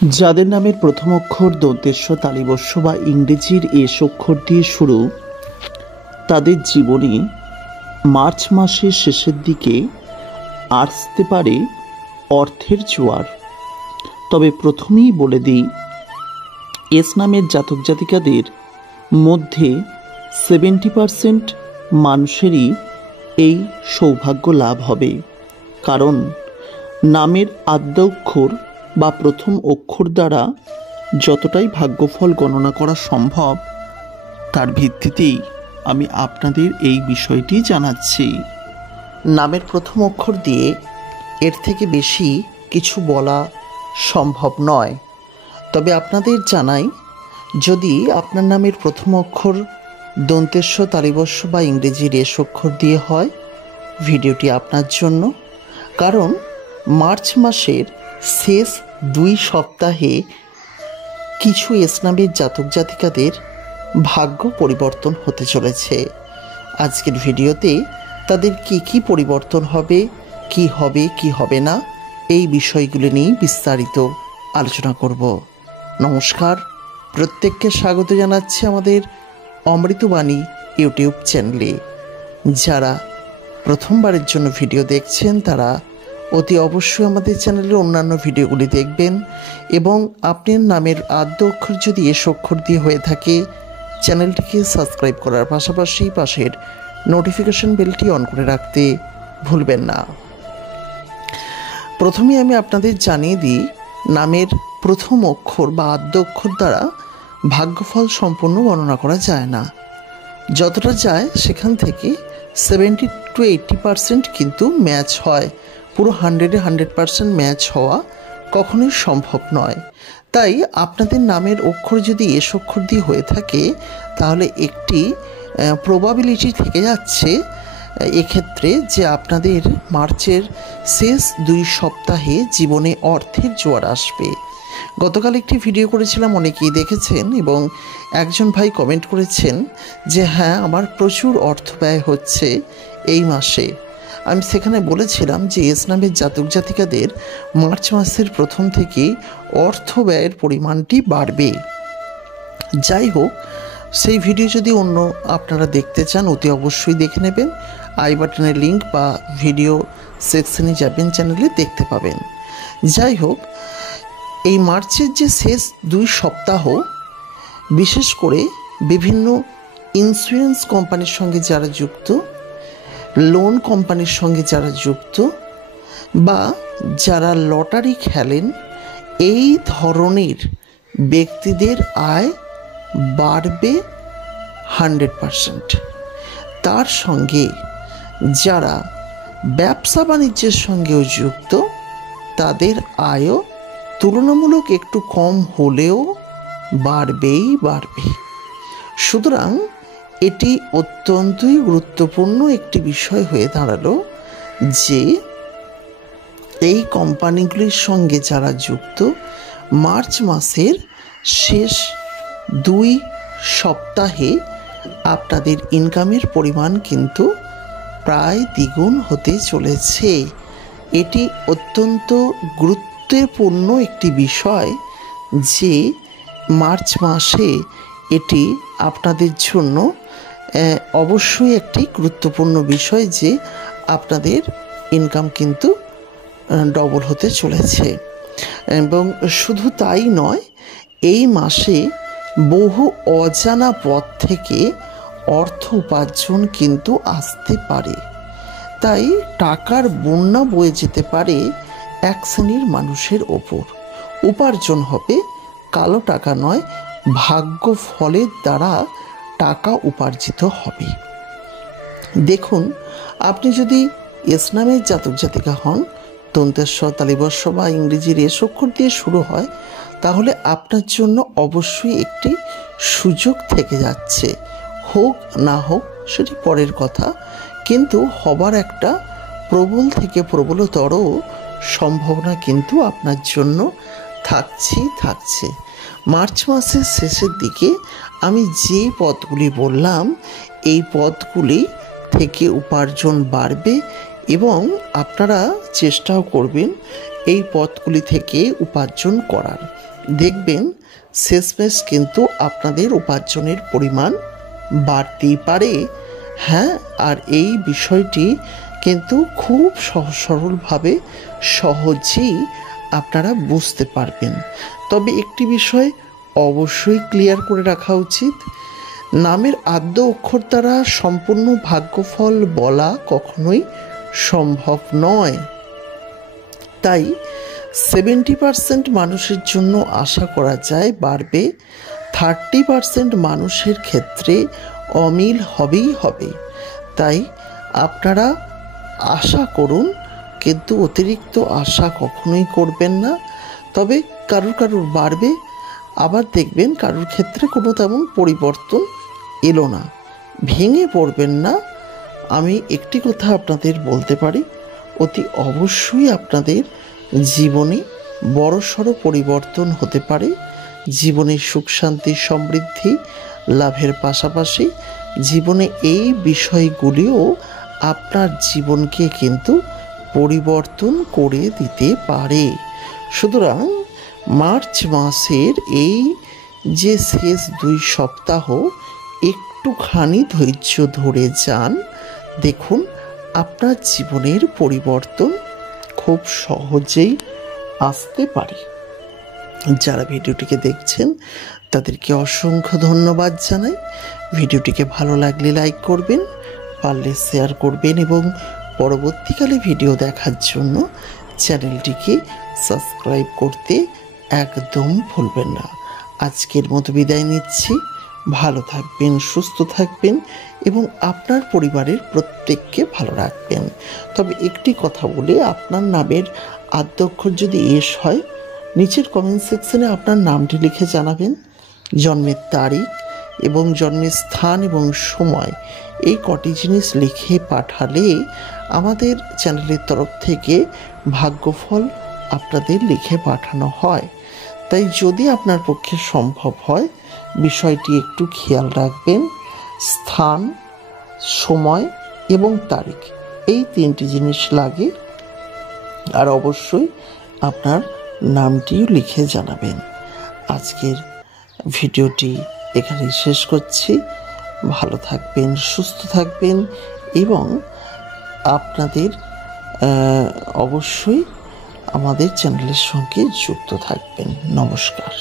যাদের নামের প্রথম অক্ষর দন্তেস্ব তালিবস্য বা ইংরেজির এস অক্ষর দিয়ে শুরু, তাদের জীবনে মার্চ মাসের শেষের দিকে আসতে পারে অর্থের জোয়ার। তবে প্রথমেই বলে দিই, এস নামের জাতক জাতিকাদের মধ্যে 70% মানুষেরই এই সৌভাগ্য লাভ হবে। কারণ নামের আদ্য অক্ষর বা প্রথম অক্ষর দ্বারা যতটাই ভাগ্যফল গণনা করা সম্ভব, তার ভিত্তিতেই আমি আপনাদের এই বিষয়টি জানাচ্ছি। নামের প্রথম অক্ষর দিয়ে এর থেকে বেশি কিছু বলা সম্ভব নয়। তবে আপনাদের জানাই, যদি আপনার নামের প্রথম অক্ষর দন্তেস্ব তালিবস্য বা ইংরেজির এস অক্ষর দিয়ে হয়, ভিডিওটি আপনার জন্য। কারণ মার্চ মাসের শেষ 2 সপ্তাহে কিছু এস নামের জাতক জাতিকাদের ভাগ্য পরিবর্তন হতে চলেছে। আজকের ভিডিওতে তাদের কি পরিবর্তন হবে, কি হবে না, এই বিষয়গুলি নিয়ে বিস্তারিত আলোচনা করব। নমস্কার, প্রত্যেককে স্বাগত জানাচ্ছি আমাদের অমৃতবাণী ইউটিউব চ্যানেলে। যারা প্রথমবারের জন্য ভিডিও দেখছেন, তারা অতি অবশ্যই আমাদের চ্যানেলের অন্যান্য ভিডিওগুলি দেখবেন এবং আপনার নামের আদ্য অক্ষর যদি এস অক্ষর দিয়ে হয়ে থাকে, চ্যানেলটিকে সাবস্ক্রাইব করার পাশাপাশি পাশের নোটিফিকেশন বেলটি অন করে রাখতে ভুলবেন না। প্রথমে আমি আপনাদের জানিয়ে দিই, নামের প্রথম অক্ষর বা আদ্য অক্ষর দ্বারা ভাগ্যফল সম্পূর্ণ গণনা করা যায় না। যতটা যায় সেখান থেকে 70 to 80% কিন্তু ম্যাচ হয়। পুরো 100% ম্যাচ হওয়া কখনোই সম্ভব নয়। তাই আপনাদের নামের অক্ষর যদি এস অক্ষর দিয়ে হয়ে থাকে, তাহলে একটি প্রবাবিলিটি থেকে যাচ্ছে এক্ষেত্রে যে আপনাদের মার্চের শেষ 2 সপ্তাহে জীবনে অর্থের জোয়ার আসবে। গতকাল একটি ভিডিও করেছিলাম, অনেকেই দেখেছেন এবং একজন ভাই কমেন্ট করেছেন যে হ্যাঁ, আমার প্রচুর অর্থ ব্যয় হচ্ছে এই মাসে। আমি সেখানে বলেছিলাম যে এস নামের জাতক জাতিকাদের মার্চ মাসের প্রথম থেকেই অর্থ ব্যয়ের পরিমাণটি বাড়বে। যাই হোক, সেই ভিডিও যদি অন্য আপনারা দেখতে চান, অতি অবশ্যই দেখে নেবেন। আই বাটনের লিঙ্ক বা ভিডিও সেকশনে যাবেন, চ্যানেলে দেখতে পাবেন। যাই হোক, এই মার্চের যে শেষ 2 সপ্তাহ, বিশেষ করে বিভিন্ন ইন্স্যুরেন্স কোম্পানির সঙ্গে যারা যুক্ত, লোন কোম্পানির সঙ্গে যারা যুক্ত, বা যারা লটারি খেলেন, এই ধরনের ব্যক্তিদের আয় বাড়বে 100%। তার সঙ্গে যারা ব্যবসা বাণিজ্যের সঙ্গেও যুক্ত, তাদের আয়ও তুলনামূলক একটু কম হলেও বাড়বে। সুতরাং এটি অত্যন্তই গুরুত্বপূর্ণ একটি বিষয় হয়ে দাঁড়ালো যে এই কোম্পানিগুলির সঙ্গে যারা যুক্ত, মার্চ মাসের শেষ 2 সপ্তাহে আপনাদের ইনকামের পরিমাণ কিন্তু প্রায় দ্বিগুণ হতে চলেছে। এটি অত্যন্ত গুরুত্বপূর্ণ একটি বিষয় যে মার্চ মাসে এটি আপনাদের জন্য অবশ্যই একটি গুরুত্বপূর্ণ বিষয় যে আপনাদের ইনকাম কিন্তু ডবল হতে চলেছে। এবং শুধু তাই নয়, এই মাসে বহু অজানা পথ থেকে অর্থ উপার্জন কিন্তু আসতে পারে। তাই টাকার বন্যা বয়ে যেতে পারে এক শ্রেণীর মানুষের ওপর। উপার্জন হবে কালো টাকা নয়, ভাগ্য ফলের দ্বারা টাকা উপার্জিত হবে। দেখুন, আপনি যদি এস নামের জাতক জাতিকা হন, দন্তেস্ব তালিবস্য বা ইংরেজির এস অক্ষর দিয়ে শুরু হয়, তাহলে আপনার জন্য অবশ্যই একটি সুযোগ থেকে যাচ্ছে। হোক না হোক সেটি পরের কথা, কিন্তু হবার একটা প্রবল থেকে প্রবলতর সম্ভাবনা কিন্তু আপনার জন্য থাকছে। মার্চ মাসের শেষের দিকে আমি যে পথগুলি বললাম, এই পথগুলি থেকে উপার্জন বাড়বে এবং আপনারা চেষ্টাও করবেন এই পথগুলি থেকে উপার্জন করার। দেখবেন শেষমেশ কিন্তু আপনাদের উপার্জনের পরিমাণ বাড়তেই পারে। হ্যাঁ, আর এই বিষয়টি কিন্তু খুব সহজ সরলভাবে সহজেই আপনারা বুঝতে পারবেন। তবে একটি বিষয় অবশ্যই ক্লিয়ার করে রাখা উচিত, নামের আদ্য অক্ষর দ্বারা সম্পূর্ণ ভাগ্যফল বলা কখনোই সম্ভব নয়। তাই 70% মানুষের জন্য আশা করা যায় বাড়বে, 30% মানুষের ক্ষেত্রে অমিল হবেই হবে। তাই আপনারা আশা করুন, কিন্তু অতিরিক্ত আশা কখনোই করবেন না। তবে কারুর বাড়বে, আবার দেখবেন কারুর ক্ষেত্রে কোনো তেমন পরিবর্তন এলো না। ভেঙে পড়বেন না। আমি একটি কথা আপনাদের বলতে পারি, অতি অবশ্যই আপনাদের জীবনে বড়সড় পরিবর্তন হতে পারে। জীবনে সুখ শান্তি সমৃদ্ধি লাভের পাশাপাশি জীবনে এই বিষয়গুলিও আপনার জীবনকে কিন্তু পরিবর্তন করে দিতে পারে। সুতরাং মার্চ মাসের এই যে শেষ 2 সপ্তাহ একটুখানি ধৈর্য ধরে যান, দেখুন আপনার জীবনের পরিবর্তন খুব সহজেই আসতে পারে। যারা ভিডিওটিকে দেখছেন তাদেরকে অসংখ্য ধন্যবাদ জানাই। ভিডিওটিকে ভালো লাগলে লাইক করবেন, পারলে শেয়ার করবেন এবং পরবর্তীকালে ভিডিও দেখার জন্য চ্যানেলটিকে সাবস্ক্রাইব করতে একদম ভুলবেন না। আজকের মতো বিদায় নিচ্ছি। ভালো থাকবেন, সুস্থ থাকবেন এবং আপনার পরিবারের প্রত্যেককে ভালো রাখবেন। তবে একটি কথা বলে, আপনার নামের আদ্য অক্ষর যদি এস হয়, নিচের কমেন্ট সেকশনে আপনার নামটি লিখে জানাবেন। জন্মের তারিখ এবং জন্মের স্থান এবং সময় এই কটি জিনিস লিখে পাঠালে আমাদের চ্যানেলের তরফ থেকে ভাগ্যফল আপনাদের লিখে পাঠানো হয়। তাই যদি আপনার পক্ষে সম্ভব হয় বিষয়টি একটু খেয়াল রাখবেন। স্থান, সময় এবং তারিখ এই 3টি জিনিস লাগে। আর অবশ্যই আপনার নামটিও লিখে জানাবেন। আজকের ভিডিওটি এখানেই শেষ করছি। ভালো থাকবেন, সুস্থ থাকবেন এবং আপনাদের অবশ্যই আমাদের চ্যানেলের সঙ্গে যুক্ত থাকবেন। নমস্কার।